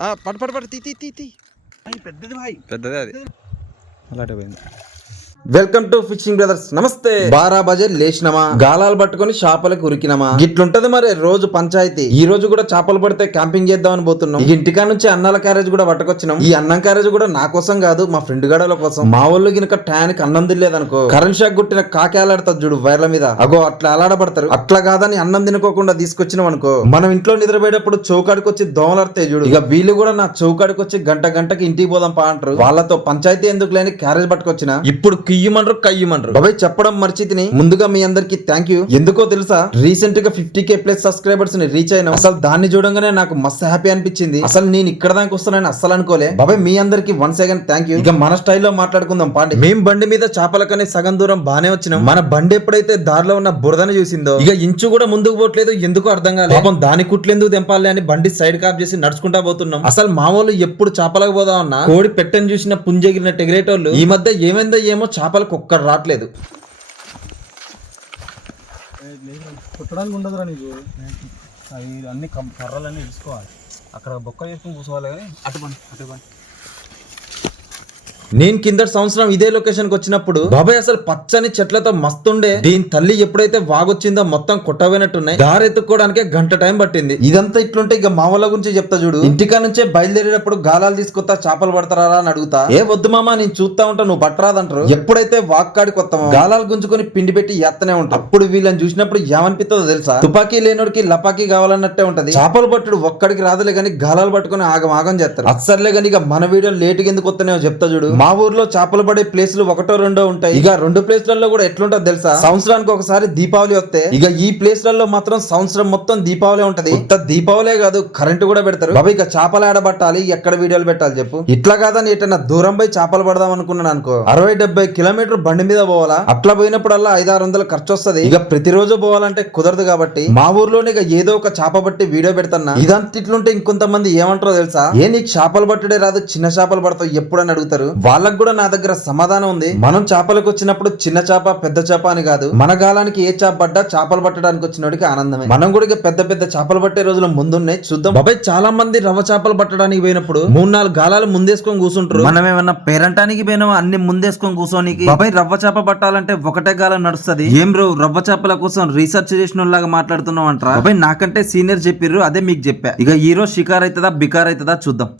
పట్టు పట్టు పట్టు తీ తీ తీ పెద్దది భాయ్ పెద్దదే అది అలాంటి పోయింది. Welcome to fishing brothers. నమస్తే. 12 బజే లేచినమా, గాలాలు పట్టుకుని చేపలకు ఉరికినమా, గిట్లుంటది మరి రోజు పంచాయతీ. ఈ రోజు కూడా చేపలు పడితే క్యాంపింగ్ చేద్దామని పోతున్నాం. ఈ ఇంటికా నుంచి అన్నాల క్యారేజ్ కూడా పట్టుకొచ్చినాం. ఈ అన్నం క్యారేజ్ కూడా నా కోసం కాదు, మా ఫ్రెండ్ గడల కోసం. మా వాళ్ళు గినక టయానికి అన్నం తినలేదనుకో కరెంట్ షాక్ కొట్టిన కాకి ఆలాడుతుంది చూడు వైర్ల మీద, అగో అట్లా ఆలాడబడతారు. అట్లా కాదని అన్నం తినుకోకుండా తీసుకొచ్చినాం అనుకో, మనం ఇంట్లో నిద్రపోయేటప్పుడు చౌకాడికి వచ్చి దోమలాడతాయి చూడు, ఇక వీళ్ళు కూడా నా చౌకాడికి వచ్చి గంటకి ఇంటికి పోదాం పా అంటారు. వాళ్ళతో పంచాయతీ ఎందుకు లేని క్యారేజ్ పట్టుకొచ్చిన. ఇప్పుడు కియ్యమనరు కయ్యమనరు. బాబాయ్ చెప్పడం మర్చితిని. ముందుగా మీ అందరికి థ్యాంక్ యూ. ఎందుకో తెలుసా, రీసెంట్ గా 50K ప్లస్ సబ్స్క్రైబర్స్ ని రీచ్ అయినా. అసలు దాన్ని చూడంగానే నాకు మస్తు హ్యాపీ అనిపించింది. అసలు నేను ఇక్కడ దానికి వస్తానని అస్సలు అనుకోలే. బాబాయ్ మీ అందరికి వన్స్ అగైన్ థ్యాంక్ యూ. ఇక మన స్టైల్లో మాట్లాడుకుందాం పాండి. మేం బండి మీద చేపలకనే సగం దూరం బానే వచ్చినాం. మన బండి ఎప్పుడైతే దారిలో ఉన్న బురదని చూసిందో ఇక ఇంచు కూడా ముందుకు పోవట్లేదు. ఎందుకు అర్థం కాలేదు. పాపం దాని కుట్లెందుకు తెంపాలి అని బండి సైడ్ కాప్ చేసి నడుచుకుంటా పోతున్నాం. అసలు మామూలు ఎప్పుడు చేపలకు పోదామన్నా కోడి పెట్టని చూసిన పుంజెగిరినట్టు ఎగిరేటోళ్ళు ఈ మధ్య ఏమైందో ఏమో చేపలకు ఒక్కడు రావట్లేదు. కుట్టడానికి ఉండదురా నీకు. అవి అన్ని కర్రలన్నీ తీసుకోవాలి, అక్కడ బొక్క చేసుకుని కూర్చోవాలి. కానీ అటు నేను కింద సంవత్సరం ఇదే లొకేషన్ కి వచ్చినప్పుడు బాబాయ్ అసలు పచ్చని చెట్లతో మస్తుండే. దీని తల్లి ఎప్పుడైతే వాగొచ్చిందో మొత్తం కొట్టబోయినట్టున్నాయి. దారి ఎత్తుకోవడానికే గంట టైం పట్టింది. ఇదంతా ఇట్లుంటే ఇక మా వాళ్ళ గురించి చెప్తా చూడు. ఇంటికా నుంచే బయలుదేరేటప్పుడు గాలాలు తీసుకొస్తా చేపలు పడతారా అని అడుగుతా. ఏ వద్దు మామా నేను చూస్తా ఉంటా, నువ్వు పట్టరాదంటారు. ఎప్పుడైతే వాక్కాడికి వస్తామో గాలాలు గుంజుకొని పిండి పెట్టి ఎత్తనే ఉంటాం. అప్పుడు వీళ్ళని చూసినప్పుడు ఏమనిపిస్తుందో తెలుసా, తుపాకీ లేనోడికి లపాకీ కావాలన్నట్టే ఉంటది. చేపలు పట్టుడు ఒక్కడికి రాదులే గానీ గాలాలు పట్టుకుని ఆగం చేస్తారు. అస్సర్లే గానీ ఇక మన వీడియో లేటుగా ఎందుకు వస్తానో చెప్తా చూడు. మా ఊర్లో చేపలు పడే ప్లేసులు 1-2 ఉంటాయి. ఇక 2 ప్లేస్లలో కూడా ఎట్లుంటది తెలుసా, సంవత్సరానికి ఒకసారి దీపావళి వస్తే ఇక ఈ ప్లేస్లలో మాత్రం సంవత్సరం మొత్తం దీపావళి ఉంటది. దీపావళే కాదు కరెంట్ కూడా పెడతారు. బాబా ఇక చేపలు ఆడబట్టాలి, ఎక్కడ వీడియోలు పెట్టాలి చెప్పు. ఇట్లా కాదని ఎటన్నా దూరం పోయి చేపలు పడదాం అనుకున్నాను అనుకో, 60-70 కిలోమీటర్ బండి మీద పోవాలా. అట్లా పోయినప్పుడల్లా 500-600 ఖర్చు వస్తుంది. ఇక ప్రతిరోజు పోవాలంటే కుదరదు కాబట్టి మా ఊర్లోనే ఇక ఏదో ఒక చేప పట్టి వీడియో పెడతాన్నా. ఇదంతా ఇట్లుంటే ఇంకొంతమంది ఏమంటారో తెలుసా, ఏ నీకు చేపలు పట్టుడే రాదు, చిన్న చేపలు పడతావు ఎప్పుడని అడుగుతారు. వాళ్ళకు కూడా నా దగ్గర సమాధానం ఉంది. మనం చేపలకు వచ్చినప్పుడు చిన్న చేప పెద్ద చేప అని కాదు, మన గాలానికి ఏ చేప పడ్డా చేపలు పట్టడానికి వచ్చినోడికి ఆనందమే. మనం కూడా పెద్ద చేపలు పట్టే రోజులు ముందున్నాయి చూద్దాం. బాబాయ్ చాలా మంది రవ్వ చేపలు పట్టడానికి పోయినప్పుడు 3-4 గాలాలు ముందేసుకొని కూర్చుంటారు. మనం ఏమన్నా పేరంటానికి పోయినా అన్ని ముందేసుకొని కూర్చోనికి. బాబాయ్ రవ్వ చేప పట్టాలంటే ఒకటే గాలం నడుస్తుంది. ఏం రో రవ్వ చేపల కోసం రీసెర్చ్ చేసిన లాగా మాట్లాడుతున్నావు అంటారా. బాబాయ్ నాకంటే సీనియర్ చెప్పిర్రు, అదే మీకు చెప్పా. ఇక ఈ రోజు షికార్ అవుతుందా బికార్ అవుతుందా చూద్దాం.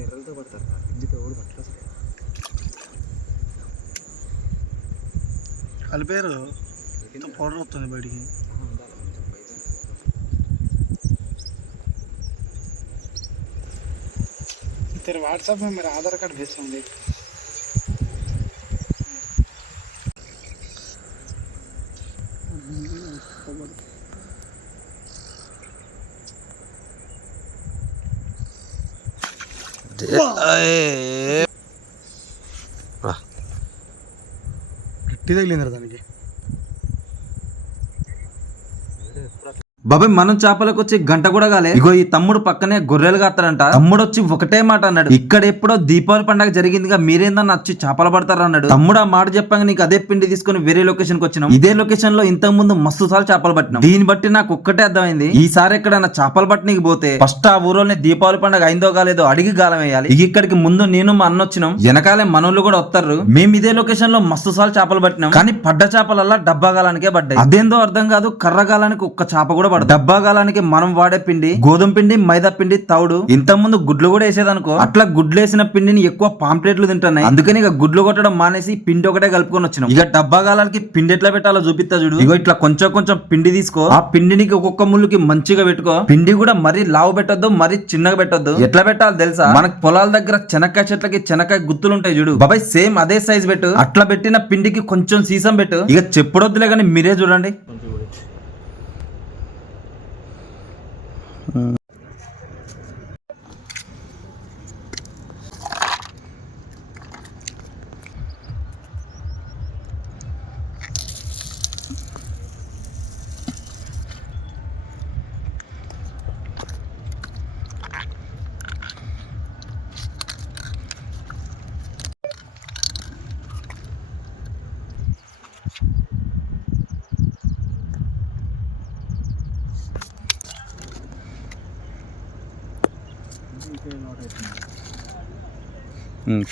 ఎర్రలతో పడతారు, ఇందుకు ఎవడు పట్టలేదు. కలిపారు పౌడర్ వస్తుంది బయటికి. तेरे व्हाट्सएप में मेरा आधार कार्ड भेज दूँगी. గట్టి తగిలిందిరా దానికి. బాబాయ్ మనం చేపలకు వచ్చి గంట కూడా కాలే, ఇగో ఈ తమ్ముడు పక్కనే గొర్రెలు కాస్తారంట. తమ్ముడు వచ్చి ఒకటే మాట అన్నాడు, ఇక్కడ ఎప్పుడో దీపావళి పండుగ జరిగిందిగా మీరేందన్నా వచ్చి చేపలు పడతారు అన్నాడు. తమ్ముడు ఆ మాట చెప్పాక నీకు అదే పిండి తీసుకుని వేరే లొకేషన్ కి వచ్చినాం. ఇదే లొకేషన్ లో ఇంతకు ముందు మస్తు సార్లు చేపలు పట్టినాం. దీన్ని బట్టి నాకు ఒక్కటే అర్థమైంది, ఈసారి ఎక్కడైనా చేపలు పట్టనికి పోతే ఫస్ట్ ఆ ఊరోని దీపావళి పండుగ అయిందో కాలేదో అడిగి గాలం వేయాలి. ఇక్కడికి ముందు నేను మా అన్న వచ్చినాం, వెనకాలే మనోళ్ళు కూడా వస్తారు. మేము ఇదే లొకేషన్ లో మస్తు సార్లు చేపలు పట్టినాం, కానీ పడ్డ చేపలల్లా డబ్బా గాలానికే పడ్డాయి. అదేందో అర్థం కాదు, కర్ర గాలానికి ఒక్క చేప కూడా డబ్బా గాలానికి మనం వాడే పిండి గోధుమ పిండి, మైదా పిండి, తౌడు. ఇంత ముందు గుడ్లు కూడా వేసేదనుకో, అట్లా గుడ్లు వేసిన పిండిని ఎక్కువ పాంప్లెట్లు తింటున్నాయి. అందుకని ఇక గుడ్లు కొట్టడం మానేసి పిండి ఒకటే కలుపుకొని వచ్చినాం. ఇక డబ్బా గాలానికి పిండి ఎట్లా పెట్టాలో చూపిస్తా చూడు. ఇగో ఇట్లా కొంచెం పిండి తీసుకో, ఆ పిండిని ఒక్కొక్క ముళ్ళుకి మంచిగా పెట్టుకో. పిండి కూడా మరీ లావు పెట్టొద్దు, మరీ చిన్నగా పెట్టొద్దు. ఎట్లా పెట్టాలి తెలుసా, మనకు పొలాల దగ్గర చెనక్కాయ చెట్లకి చెనక్కాయ గుత్తులు ఉంటాయి చూడు, బాబాయ్ సేమ్ అదే సైజ్ పెట్టు. అట్లా పెట్టిన పిండికి కొంచెం సీసం పెట్టు. ఇక చెప్పుడొద్దులే కానీ మీరే చూడండి.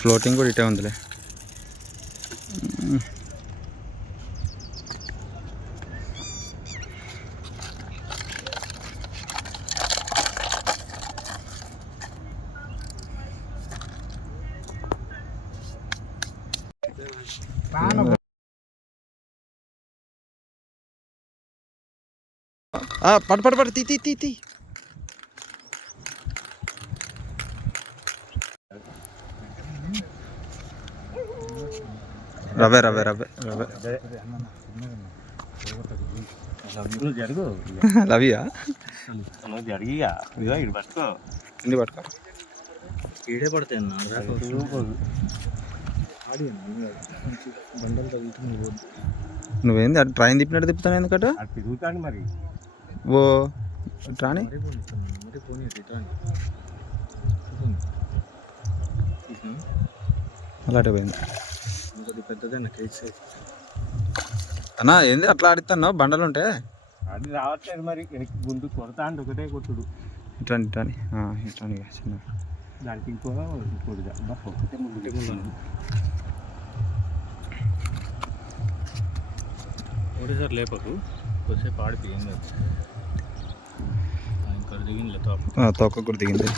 ఫ్లోటింగ్ కూడా ఇటే ఉందిలే. పట్టు పట్టు పట్టు తీ తీ తీ. రవే రవే రవే రవే లవియా జరిగిగా ఇటు పట్టుకో ఇంటి పట్టుకో. ఈడే పడతాయి బండలు తగ్గుతుంది. నువ్వేంది అటు ట్రైన్ తిప్పినట్టు తిప్పుతాను ఎందుకట అది తిరుగుతాను మరి. ఓ ట్రాని అలాంటి పోయింది పెద్దదన్న కేక్ సైజ్ అన్నా. ఏంది అట్లా ఆడిస్తాను బండలు ఉంటే అది రావట్లేదు మరి. గుండు కొడతా అంటే ఒకటే కొట్టుడు. ఇట్రాని ఇట్రాని ఇట్రాని చిన్న దానికి ఇంకోటిగా ఒకటే ముందు ఒకటేసారి లేపకు కొద్దిసేపు ఆడిపోయింది. ఇంకా దిగింది తోక కూడా దిగింది.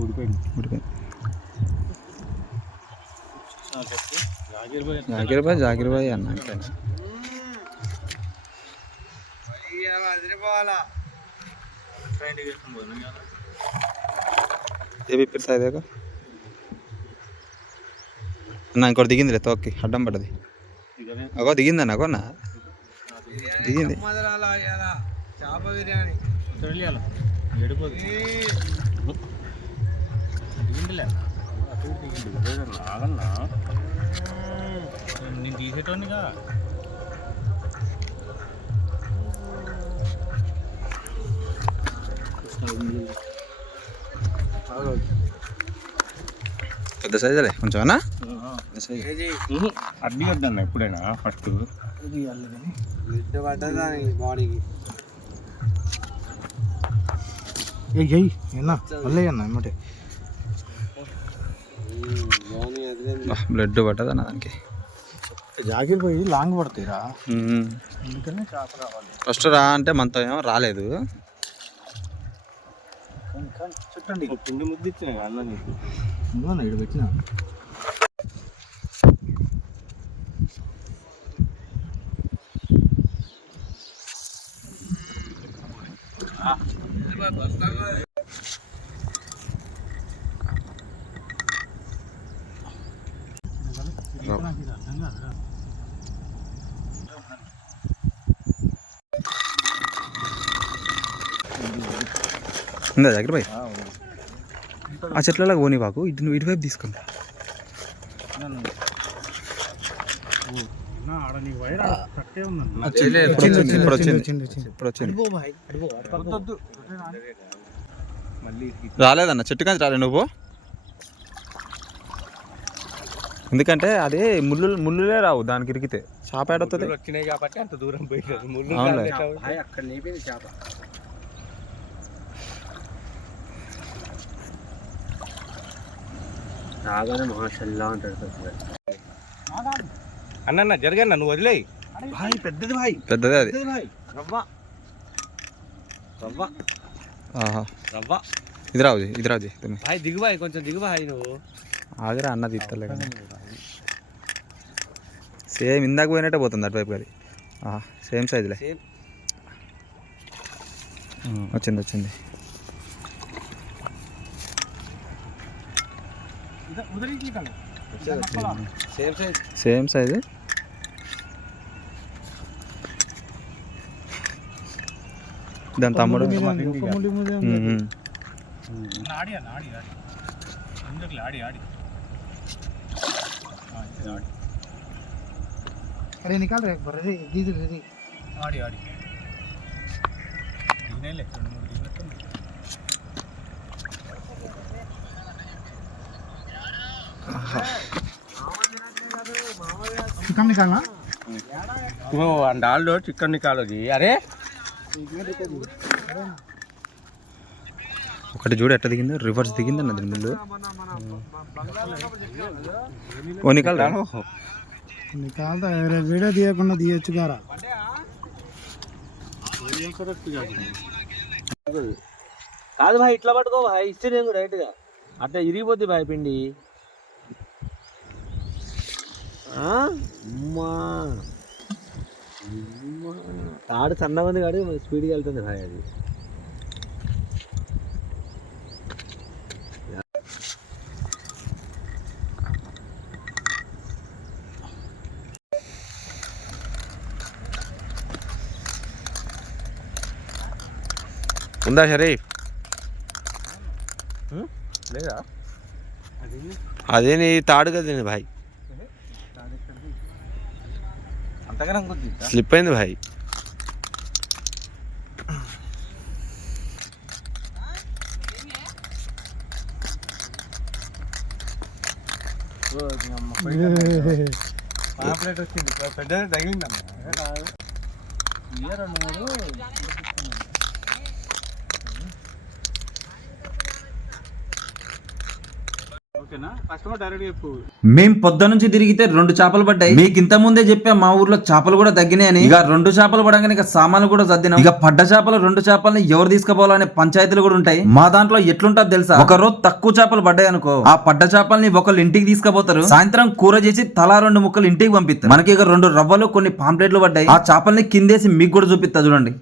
ఊడిపోయింది. ఊడిపోయింది. జాకీర్ భాయ్ జాకీర్ భాయ్ అన్న ఏ పిప్పర్ సాయిదేగా అన్న. ఇంకోటి దిగిందిలే తోక్కి అడ్డం పడ్డది. అగో దిగిందన్న అగోనా దిగింది. చేప బిర్యానీ ఏడిపోదు దిగిందిలే. ఆగన్నా నేను తీసేటోనిగా. పెద్ద సైజులే కొంచెం అన్నా. అడ్డీ వద్దన్న ఎప్పుడైనా ఫస్ట్ బాడీకి మళ్ళీ అన్న ఎమ్మటే బ్లడ్ పట్టదన్న దానికి. జాకీర్ పోయి లాంగ్ పడతాయిరా. అందుకనే చేప రావాలి. ఫస్ట్ రా అంటే మనతో ఏమో రాలేదు. చుట్టండి పిండి ముద్దు ఇచ్చిన అన్న నీకు ఇక్కడ పెట్టిన. ఉందా జాకీర్ భాయ్? ఆ చెట్లలో పోనీ బాకు ఇటు నువ్వు ఇటువైపు తీసుకోండి. ఇప్పుడు వచ్చింది. రాలేదన్న చెట్టు కానీ రాలే నువ్వు. ఎందుకంటే అదే ముళ్ళులే రావు దానికి ఇరికితే చేప ఏడవుతుంది. వచ్చినాయి కాబట్టి అంత దూరం పోయింది. అక్కడ లేపింది చేప. రాగానే మహాషల్లా అంటాడు అన్న. జరగన్న నువ్వు వదిలేయి. భాయ్ పెద్దది భాయ్ పెద్దదే అది. రవ్వ రవ్వ రవ్వ. ఇది రావు ఇది రావు భాయ్ దిగు భాయ్ కొంచెం దిగు భాయ్ నువ్వు. ఆగరా అన్న తీస్తలే కానీ సేమ్ ఇందాక పోయినట్టే పోతుంది అటువైపు అది. సేమ్ సైజులే. వచ్చింది. Same size. దాని తమ్ముడు अरे निकाल रहे बर्रे दीदी दीदी आड़ी आड़ी नहीं ले चिकन निकालना वो डाल दो चिकन निकालो जी अरे ఒకటి చూడు ఎట్లా దిగిందో, రివర్స్ దిగిందన్న దీని ముందు. ఓ నికాల్ వీడియో తీయకుండా తీయచ్చు గారా. కాదు భాయ్, ఇట్లా పట్టుకో భాయ్, ఇస్తే నేను డైరెక్ట్ గా అట్లా ఇరిగిపోద్ది భాయ్ పిండి. అమ్మా తాడు సన్నగా ఉంది కాదు, స్పీడ్గా వెళ్తుంది భాయ్ అది. ఉందా షరీఫ్? లేదా అదే నీ తాడు కదా భాయ్, అంతగానే స్లిప్ అయింది భాయ్. పాంప్లెట్ వచ్చింది, పెద్ద తగిలిందమ్మా. మేం పొద్దు నుంచి తిరిగితే 2 చేపలు పడ్డాయి. మీకు ఇంత ముందే చెప్పా మా ఊర్లో చేపలు కూడా తగ్గినాయని. ఇక 2 చేపలు పడగానే ఇక సామాన్లు కూడా సర్దినాం. ఇక పడ్డ చేపలు 2 చేపలని ఎవరు తీసుకుపోవాలనే పంచాయతీలు కూడా ఉంటాయి. మా దాంట్లో ఎట్లుంటది తెలుసా, ఒక రోజు తక్కువ చేపలు పడ్డాయి అనుకో, ఆ పడ్డ చేపల్ని ఒకళ్ళు ఇంటికి తీసుకుపోతారు, సాయంత్రం కూర చేసి తలా 2 ముక్కలు ఇంటికి పంపిస్తారు. మనకి ఇక 2 రవ్వలు కొన్ని పాంప్లెట్లు పడ్డాయి. ఆ చేపల్ని కిందేసి మీకు కూడా చూపిస్తా చూడండి.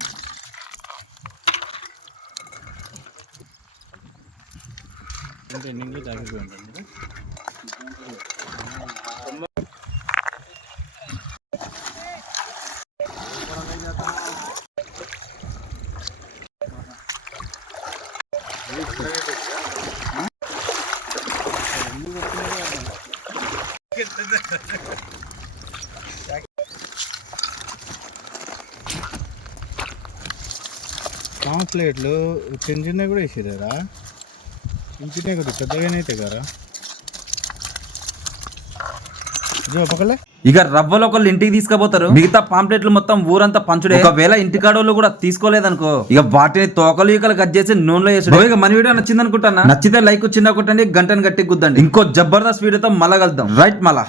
పాంప్లెట్లు చిన్న చిన్నవి కూడా వేసేదారా, చిన్న చిన్నవి కదా, పెద్దగానే అయితే కదా. ఇక రవ్వలు ఒకళ్ళు ఇంటికి తీసుకుపోతారు, మిగతా పాంప్లెట్లు మొత్తం ఊరంతా పంచుడే. ఒకవేళ ఇంటికాడోళ్ళు కూడా తీసుకోలేదనుకో, ఇక వాటిని తోకలు ఈకలు కట్ చేసి నూనెలో వేసి. ఇక మన వీడియో నచ్చింది అనుకుంటున్నా, నచ్చితే లైక్ చిన్న కొట్టండి, గంటను గట్టి గుద్దండి. ఇంకో జబర్దస్త్ వీడియోతో మళ్ళా కలుద్దాం. రైట్ మళ్ళా.